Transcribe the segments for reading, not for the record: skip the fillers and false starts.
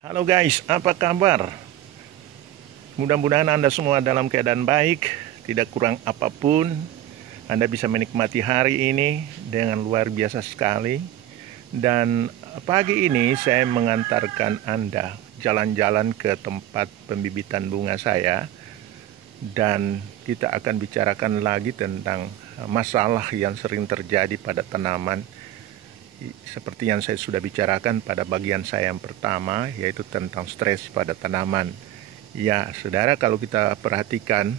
Halo guys, apa kabar? Mudah-mudahan Anda semua dalam keadaan baik, tidak kurang apapun. Anda bisa menikmati hari ini dengan luar biasa sekali. Dan pagi ini saya mengantarkan Anda jalan-jalan ke tempat pembibitan bunga saya. Dan kita akan bicarakan lagi tentang masalah yang sering terjadi pada tanaman. Seperti yang saya sudah bicarakan pada bagian saya yang pertama, yaitu tentang stres pada tanaman. Ya, saudara, kalau kita perhatikan,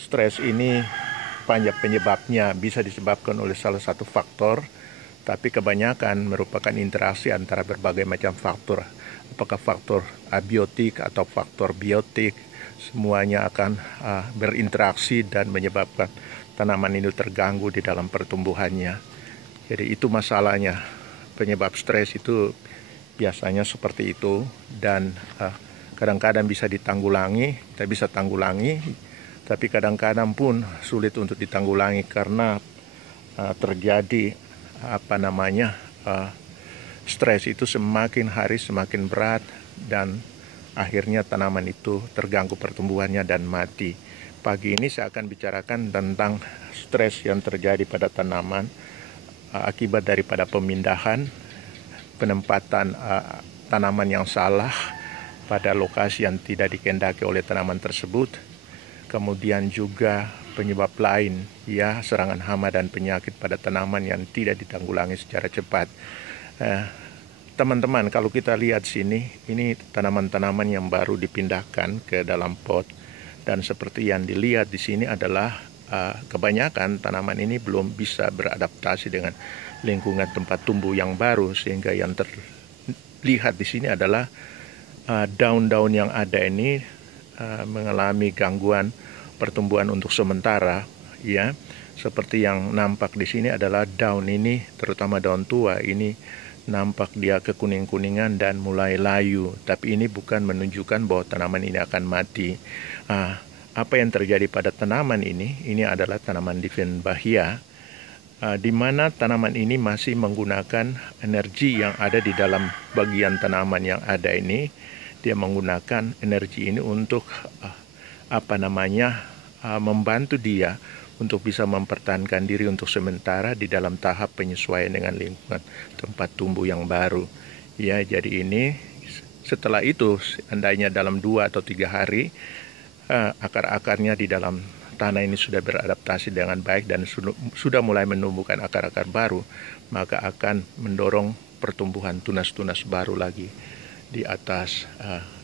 stres ini banyak penyebabnya. Bisa disebabkan oleh salah satu faktor, tapi kebanyakan merupakan interaksi antara berbagai macam faktor. Apakah faktor abiotik atau faktor biotik, semuanya akan berinteraksi dan menyebabkan tanaman itu terganggu di dalam pertumbuhannya. Jadi itu masalahnya. Penyebab stres itu biasanya seperti itu, dan kadang-kadang bisa ditanggulangi, kita bisa tanggulangi, tapi kadang-kadang pun sulit untuk ditanggulangi karena terjadi stres itu semakin hari semakin berat, dan akhirnya tanaman itu terganggu pertumbuhannya dan mati. Pagi ini saya akan bicarakan tentang stres yang terjadi pada tanaman akibat daripada pemindahan, penempatan tanaman yang salah pada lokasi yang tidak dikehendaki oleh tanaman tersebut. Kemudian juga penyebab lain, ya, serangan hama dan penyakit pada tanaman yang tidak ditanggulangi secara cepat. Teman-teman, kalau kita lihat sini, ini tanaman-tanaman yang baru dipindahkan ke dalam pot, dan seperti yang dilihat di sini adalah kebanyakan tanaman ini belum bisa beradaptasi dengan lingkungan tempat tumbuh yang baru, sehingga yang terlihat di sini adalah daun-daun yang ada ini mengalami gangguan pertumbuhan untuk sementara, ya. Seperti yang nampak di sini adalah daun ini, terutama daun tua ini, nampak dia kekuning-kuningan dan mulai layu, tapi ini bukan menunjukkan bahwa tanaman ini akan mati. Apa yang terjadi pada tanaman ini adalah tanaman Dieffenbachia, di mana tanaman ini masih menggunakan energi yang ada di dalam bagian tanaman yang ada ini. Dia menggunakan energi ini untuk membantu dia untuk bisa mempertahankan diri untuk sementara di dalam tahap penyesuaian dengan lingkungan tempat tumbuh yang baru. Ya, jadi ini setelah itu, seandainya dalam 2 atau 3 hari akar-akarnya di dalam tanah ini sudah beradaptasi dengan baik dan sudah mulai menumbuhkan akar-akar baru, maka akan mendorong pertumbuhan tunas-tunas baru lagi di atas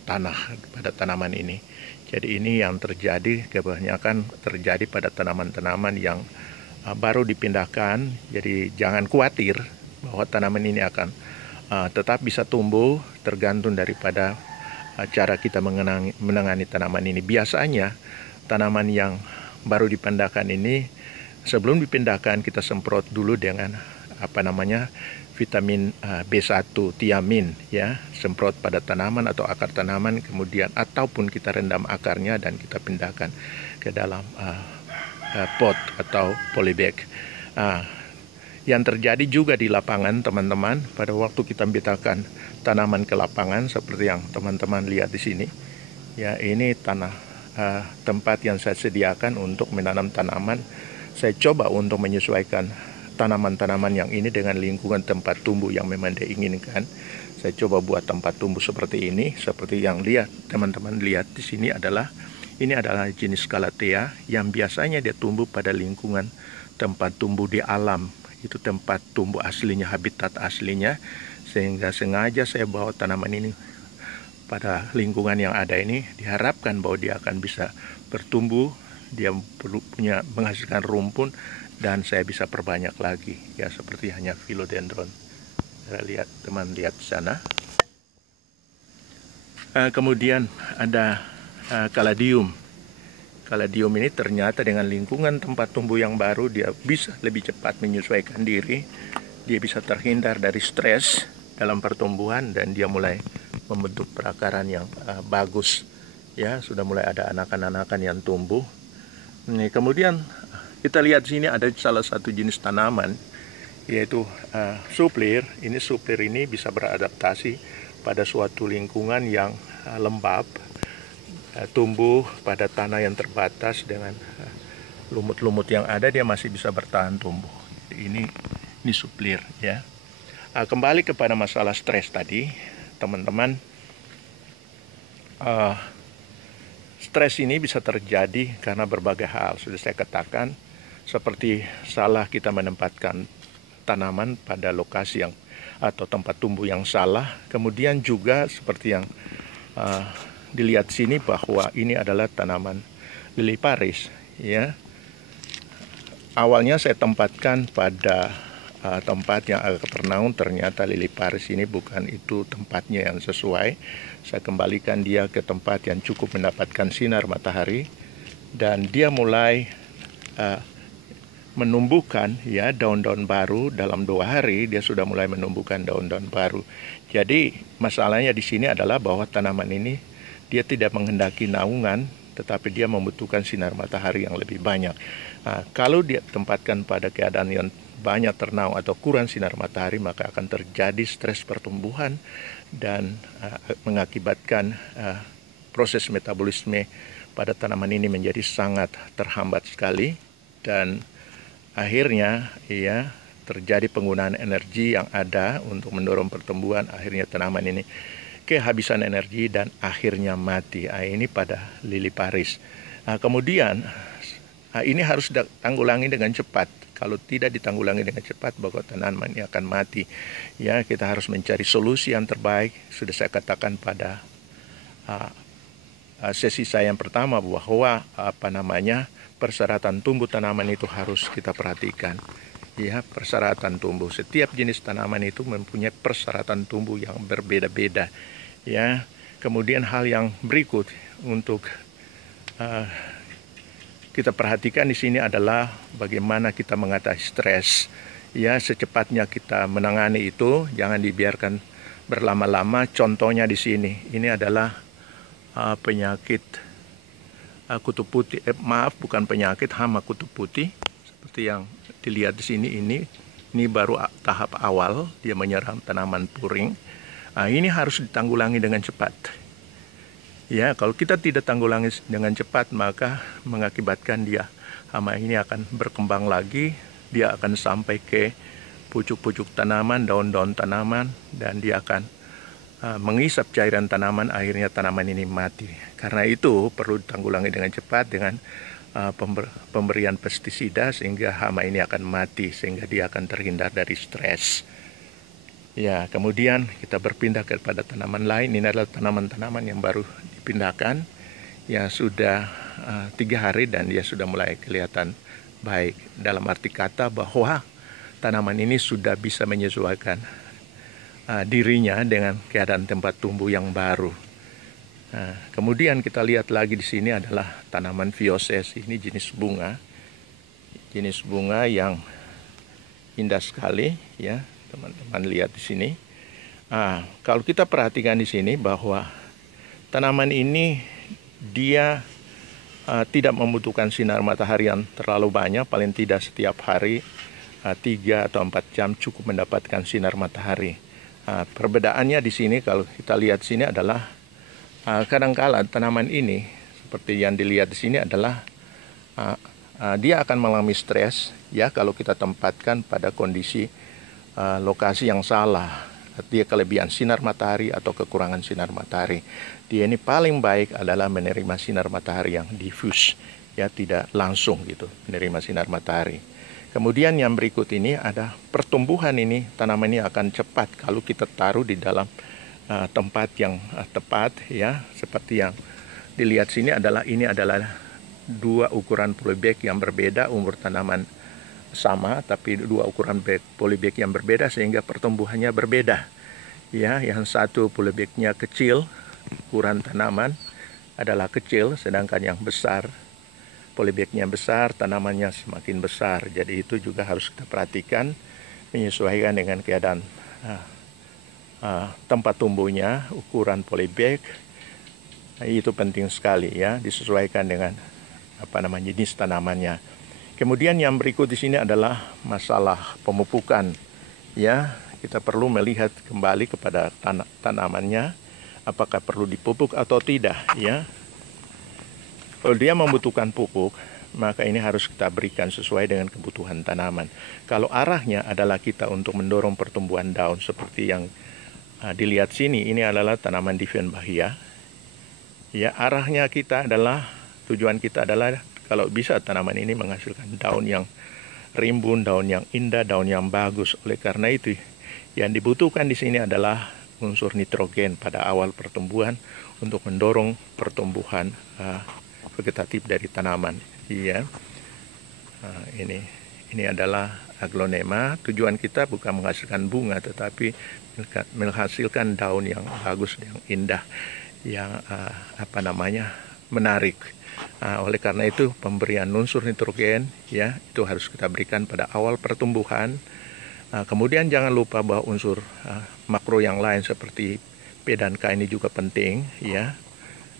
tanah pada tanaman ini. Jadi ini yang terjadi, kebanyakan terjadi pada tanaman-tanaman yang baru dipindahkan. Jadi jangan khawatir bahwa tanaman ini akan tetap bisa tumbuh, tergantung daripada cara kita menangani tanaman ini. Biasanya tanaman yang baru dipindahkan ini, sebelum dipindahkan kita semprot dulu dengan vitamin B1, tiamin, ya, semprot pada tanaman atau akar tanaman, kemudian ataupun kita rendam akarnya dan kita pindahkan ke dalam pot atau polybag. Yang terjadi juga di lapangan, teman-teman, pada waktu kita pindahkan tanaman ke lapangan seperti yang teman-teman lihat di sini, ya, ini tanah tempat yang saya sediakan untuk menanam tanaman. Saya coba untuk menyesuaikan tanaman-tanaman yang ini dengan lingkungan tempat tumbuh yang memang diinginkan. Saya coba buat tempat tumbuh seperti ini, seperti yang teman-teman lihat di sini adalah jenis Calathea yang biasanya dia tumbuh pada lingkungan tempat tumbuh di alam. Itu tempat tumbuh aslinya, habitat aslinya, sehingga sengaja saya bawa tanaman ini pada lingkungan yang ada ini, diharapkan bahwa dia akan bisa bertumbuh, dia menghasilkan rumpun, dan saya bisa perbanyak lagi, ya, seperti hanya philodendron. Lihat, teman lihat di sana. Kemudian ada caladium. Caladium ini ternyata dengan lingkungan tempat tumbuh yang baru, dia bisa lebih cepat menyesuaikan diri, dia bisa terhindar dari stres dalam pertumbuhan, dan dia mulai membentuk perakaran yang bagus, ya, sudah mulai ada anakan-anakan yang tumbuh. Kemudian kita lihat sini ada salah satu jenis tanaman, yaitu suplir. Suplir ini bisa beradaptasi pada suatu lingkungan yang lembab, tumbuh pada tanah yang terbatas dengan lumut-lumut yang ada, dia masih bisa bertahan tumbuh. Ini suplir ya. Kembali kepada masalah stres tadi, teman-teman. Stres ini bisa terjadi karena berbagai hal. Sudah saya katakan, seperti salah kita menempatkan tanaman pada lokasi yang atau tempat tumbuh yang salah. Kemudian juga seperti yang dilihat sini bahwa ini adalah tanaman lili Paris ya. Awalnya saya tempatkan pada tempat yang agak ternaung, ternyata lili Paris ini bukan itu tempatnya yang sesuai. Saya kembalikan dia ke tempat yang cukup mendapatkan sinar matahari, dan dia mulai menumbuhkan ya daun-daun baru. Dalam 2 hari dia sudah mulai menumbuhkan daun-daun baru. Jadi masalahnya di sini adalah bahwa tanaman ini dia tidak menghendaki naungan, tetapi dia membutuhkan sinar matahari yang lebih banyak. Kalau dia tempatkan pada keadaan yang banyak ternaung atau kurang sinar matahari, maka akan terjadi stres pertumbuhan dan mengakibatkan proses metabolisme pada tanaman ini menjadi sangat terhambat sekali, dan akhirnya ya terjadi penggunaan energi yang ada untuk mendorong pertumbuhan. Akhirnya tanaman ini kehabisan energi dan akhirnya mati. Ini pada lili Paris. Kemudian ini harus ditanggulangi dengan cepat. Kalau tidak ditanggulangi dengan cepat, bahwa tanaman ini akan mati. Ya, kita harus mencari solusi yang terbaik. Sudah saya katakan pada sesi saya yang pertama bahwa persyaratan tumbuh tanaman itu harus kita perhatikan. Ya, persyaratan tumbuh. Setiap jenis tanaman itu mempunyai persyaratan tumbuh yang berbeda-beda. Ya, kemudian hal yang berikut untuk kita perhatikan di sini adalah bagaimana kita mengatasi stres. Ya, secepatnya kita menangani itu, jangan dibiarkan berlama-lama. Contohnya di sini, ini adalah penyakit kutu putih. Bukan penyakit, hama kutu putih. Seperti yang dilihat di sini, ini baru tahap awal dia menyerang tanaman puring. Ini harus ditanggulangi dengan cepat. Ya, kalau kita tidak tanggulangi dengan cepat, maka mengakibatkan hama ini akan berkembang lagi. Dia akan sampai ke pucuk-pucuk tanaman, daun-daun tanaman, dan dia akan mengisap cairan tanaman. Akhirnya tanaman ini mati. Karena itu perlu ditanggulangi dengan cepat dengan pemberian pestisida, sehingga hama ini akan mati, sehingga dia akan terhindar dari stres. Ya, kemudian kita berpindah kepada tanaman lain. Ini adalah tanaman-tanaman yang baru dipindahkan, yang sudah 3 hari dan dia sudah mulai kelihatan baik. Dalam arti kata bahwa tanaman ini sudah bisa menyesuaikan dirinya dengan keadaan tempat tumbuh yang baru. Kemudian kita lihat lagi di sini adalah tanaman Vioses. Ini jenis bunga yang indah sekali ya. Teman-teman lihat di sini. Kalau kita perhatikan di sini bahwa tanaman ini dia tidak membutuhkan sinar matahari yang terlalu banyak, paling tidak setiap hari 3 atau 4 jam cukup mendapatkan sinar matahari. Perbedaannya di sini kalau kita lihat sini adalah kadang-kala tanaman ini seperti yang dilihat di sini adalah dia akan mengalami stres ya kalau kita tempatkan pada kondisi lokasi yang salah. Dia kelebihan sinar matahari atau kekurangan sinar matahari. Dia ini paling baik adalah menerima sinar matahari yang diffuse, ya tidak langsung gitu menerima sinar matahari. Kemudian yang berikut ini ada pertumbuhan ini, tanaman ini akan cepat kalau kita taruh di dalam tempat yang tepat ya. Seperti yang dilihat sini adalah ini adalah 2 ukuran polybag yang berbeda, umur tanaman sama tapi 2 ukuran polybag yang berbeda sehingga pertumbuhannya berbeda. Ya, yang satu polybagnya kecil, ukuran tanaman adalah kecil, sedangkan yang besar polybagnya besar, tanamannya semakin besar. Jadi itu juga harus kita perhatikan, menyesuaikan dengan keadaan tempat tumbuhnya, ukuran polybag itu penting sekali ya, disesuaikan dengan jenis tanamannya. Kemudian yang berikut di sini adalah masalah pemupukan. Ya, kita perlu melihat kembali kepada tanamannya, apakah perlu dipupuk atau tidak, ya. Kalau dia membutuhkan pupuk, maka ini harus kita berikan sesuai dengan kebutuhan tanaman. Kalau arahnya adalah kita untuk mendorong pertumbuhan daun seperti yang dilihat sini, ini adalah tanaman Diefenbachia. Ya, arahnya kita adalah, tujuan kita adalah kalau bisa tanaman ini menghasilkan daun yang rimbun, daun yang indah, daun yang bagus. Oleh karena itu, yang dibutuhkan di sini adalah unsur nitrogen pada awal pertumbuhan untuk mendorong pertumbuhan vegetatif dari tanaman. Iya. Ini adalah aglonema. Tujuan kita bukan menghasilkan bunga, tetapi menghasilkan daun yang bagus, yang indah, yang menarik. Oleh karena itu pemberian unsur nitrogen, ya, itu harus kita berikan pada awal pertumbuhan. Kemudian jangan lupa bahwa unsur makro yang lain seperti P dan K ini juga penting, ya.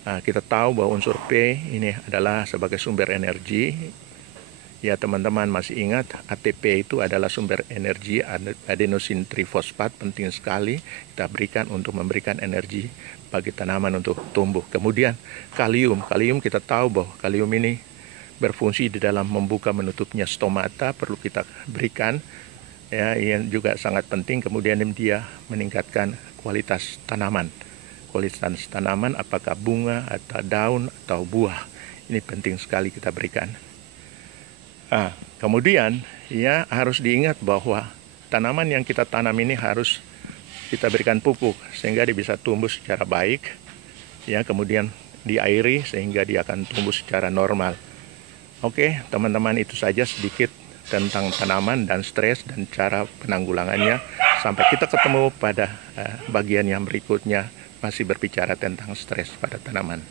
Kita tahu bahwa unsur P ini adalah sebagai sumber energi. Ya, teman-teman masih ingat ATP itu adalah sumber energi, adenosin trifosfat, penting sekali kita berikan untuk memberikan energi bagi tanaman untuk tumbuh. Kemudian kalium kita tahu bahwa kalium ini berfungsi di dalam membuka menutupnya stomata, perlu kita berikan. Ya, yang juga sangat penting. Kemudian dia meningkatkan kualitas tanaman. Kualitas tanaman apakah bunga atau daun atau buah. Ini penting sekali kita berikan. Kemudian ya harus diingat bahwa tanaman yang kita tanam ini harus kita berikan pupuk sehingga dia bisa tumbuh secara baik. Ya, kemudian diairi sehingga dia akan tumbuh secara normal. Oke, teman-teman, itu saja sedikit tentang tanaman dan stres dan cara penanggulangannya. Sampai kita ketemu pada bagian yang berikutnya, masih berbicara tentang stres pada tanaman.